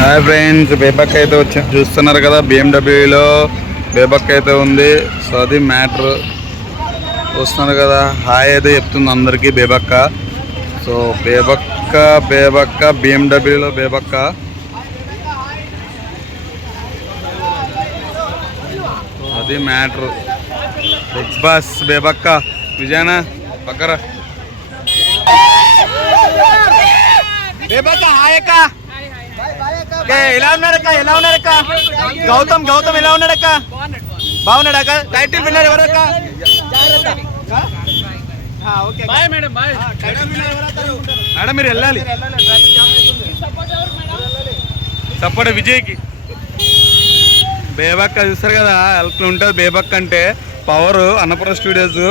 Hi friends, బేబక్ అయితే వచ్చి చూస్తున్నారు కదా, BMW బేబక్ అయితే ఉంది. సో అది మ్యాటర్. చూస్తున్నారు కదా, హాయ్ అయితే చెప్తుంది అందరికీ బేబక్క. So బేబక్క BMW Bebakka. అది మ్యాటర్. బిగ్ బాస్ బేబక్క విజయనా పక్కరా. బేబక్క హాయ్ అక్క. ఎలా ఉన్నారక్క? గౌతమ్ ఎలా ఉన్నాడక్క? బాగున్నాడక్క? టైటిల్ విన్నర్ ఎవరక్క? మేడం మీరు వెళ్ళాలి. సపోర్ట్ విజయ్కి. బేబక్క చూస్తారు కదా, అట్లా ఉంటుంది బేబక్క అంటే పవర్. అన్నపూర్ణ స్టూడియోస్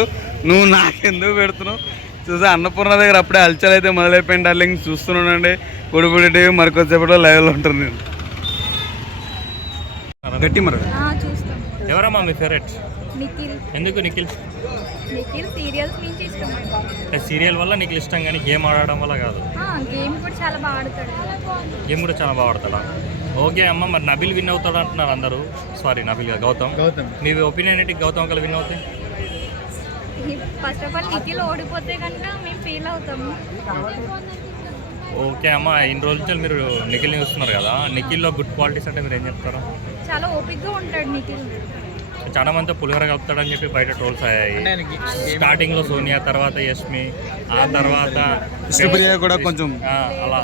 నువ్వు నాకెందుకు పెడుతున్నావు? చూసా అన్నపూర్ణ దగ్గర అప్పుడే హల్చల్ అయితే మొదలైపోయింది డార్లింగ్. చూస్తున్నానండి గుడిపుడి టీవీ. మరికొద్దిసేపట్లో లైవ్లో ఉంటారు. నేను గట్టి మరి ఎవరమ్మా మీ ఫేవరెట్? నిఖిల్. ఎందుకు నిఖిల్? సీరియల్స్ నుంచి ఇష్టం. సీరియల్ వల్ల నిఖిల్ ఇష్టం, కానీ గేమ్ ఆడడం వల్ల కాదు. గేమ్ కూడా చాలా బాగా ఆడతాడు. గేమ్ కూడా చాలా బాగా ఆడతాడా? ఓకే అమ్మ, మరి నబిల్ విన్ అవుతాడు అంటున్నారు అందరూ. సారీ నబిల్ కాదు, గౌతమ్. మీ ఒపీనియన్ ఏంటి? గౌతమ్ ఒకళ్ళు విన్ అవుతాయి? ఫస్ట్ ఆఫ్ ఆల్ నిఖిల్ ఓడిపోతే కనుక మేము ఫీల్ అవుతాము. ఓకే అమ్మ, ఇన్ని రోజుల నుంచి మీరు నిఖిల్ని చూస్తున్నారు కదా, నిఖిల్లో గుడ్ క్వాలిటీస్ అంటే మీరు ఏం చెప్తారు? చాలా ఓపిక్గా ఉంటాడు నిఖిల్. చాలా మంది పులిహోర కలుపుతాడని చెప్పి బయట ట్రోల్స్ అయ్యాయి. స్టార్టింగ్ లో సోనియా, తర్వాత యష్మి, ఆ తర్వాత కూడా కొంచెం అలా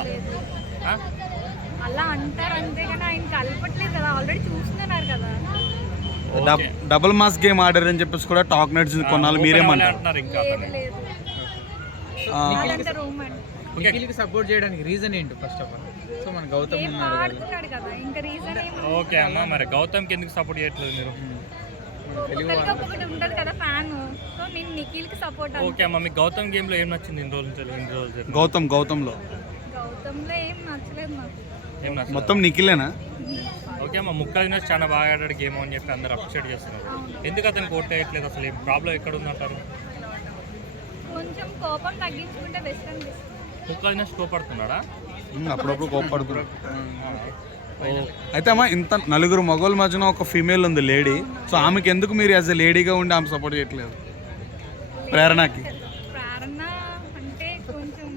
అలా అంటారు అంతే, కానీ ఆయన కలపట్లేదు కదా, ఆల్రెడీ చూస్తున్నారు కదా. డబుల్ మాస్ గేమ్ ఆడారు అని చెప్పేసి కూడా టాక్ నడిచింది కొన్నాళ్ళు. మీరేమంటారు? ఇంకా సపోర్ట్ చేయడానికి రీజన్ ఏంటి? ఫస్ట్ ఆఫ్ ఆల్ సో మన గౌతమ్ ఆడుతున్నాడు కదా, ఇంకా రీజన్ ఏమో. ఓకే అమ్మ, మరి గౌతమ్కి ఎందుకు సపోర్ట్ చేయట్లేదు మీరు? ఒకటి ఉంటది కదా ఫ్యాన్, సో నేను నిఖిల్ కి సపోర్ట్. ఓకే అమ్మ, మీకు గౌతమ్ గేమ్ లో ఏం నచ్చింది ఇన్ని రోజులు? గౌతంలో ఏం నచ్చలేదు నాకు. ఏం నచ్చలేదు? మొత్తం నిఖిలేనా? ఓకే అమ్మ, ముక్కలు వినోద్ చాలా బాగా ఆడాడు గేమ్ అని చెప్పి అందరు అప్రిషియేట్ చేస్తున్నారు. ఎందుకు అతను కోట్ వేయట్లేదు? అసలు ఏం ప్రాబ్లం ఎక్కడ ఉందంటారు? కొంచెం కోపం తగ్గించుకుంటే బెస్ట్ అనిపిస్తుంది. ముక్కలు వినోద్ కోపడుతున్నాడా? అప్పుడప్పుడు కోపడుతున్నాడు. అయితే అమ్మా, ఇంత నలుగురు మగవాళ్ళ మధ్యన ఒక ఫీమేల్ ఉంది, లేడీ. సో ఆమెకి ఎందుకు మీరు యాజ్ ఎ లేడీగా ఉండి ఆమె సపోర్ట్ చేయట్లేదు? ప్రేరణకి అంటే కొంచెం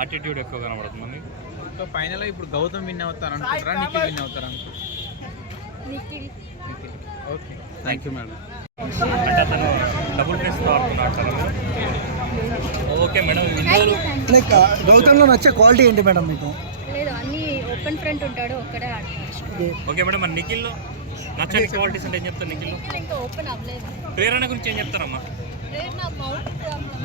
యాటిట్యూడ్ ఎక్కువ కనబడుతుంది మీకు. సో ఫైనల్ ఇప్పుడు గౌతమ్ విన్ అవుతారు అనుకుంటారా, నిఖిల్ విన్ అవుతారు అనుకుంటారా? Nikhil. Okay, thank you madam. అంటే అతను డబుల్ ఫేస్తో ఆడుతున్నాడు. ఓకే మేడం, లైక్ గౌతమ్లో నచ్చే క్వాలిటీ ఏంటి మేడం మీకు? లేదు, అన్ని ఓపెన్ ఫ్రంట్ ఉంటాడు, ఒక్కడే ఆడుతున్నాడు. ఓకే మేడం, మరి నిఖిల్లో నచ్చని క్వాలిటీస్ అంటే ఏం చెప్తారు? నిఖిల్లో ఇంకా ఓపెన్ అవ్వలేదు. ప్రేరణ గురించి ఏం చెప్తారమ్మా? నాకు మౌత్ ప్రాబ్లం.